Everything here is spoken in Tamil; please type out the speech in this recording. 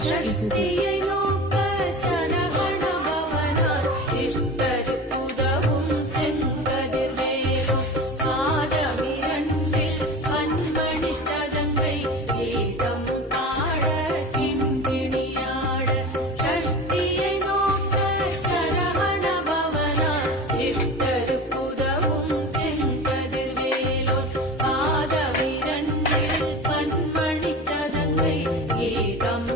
षष्टिயை நோக்க சரவண பவனார் சிஷ்டருக்குதவும் செங்கதிர்வேலும் பாதமிரண்டில் பன்மணி ததங்கை கீதம் பாட கிண்கிணியாட ஷஷ்டியை நோக்க சரவண பவனார் சிஷ்டருக்குதவும் செங்கதிர்வேலும் பாதமிரண்டில் பன்மணி ததங்கை கீதம்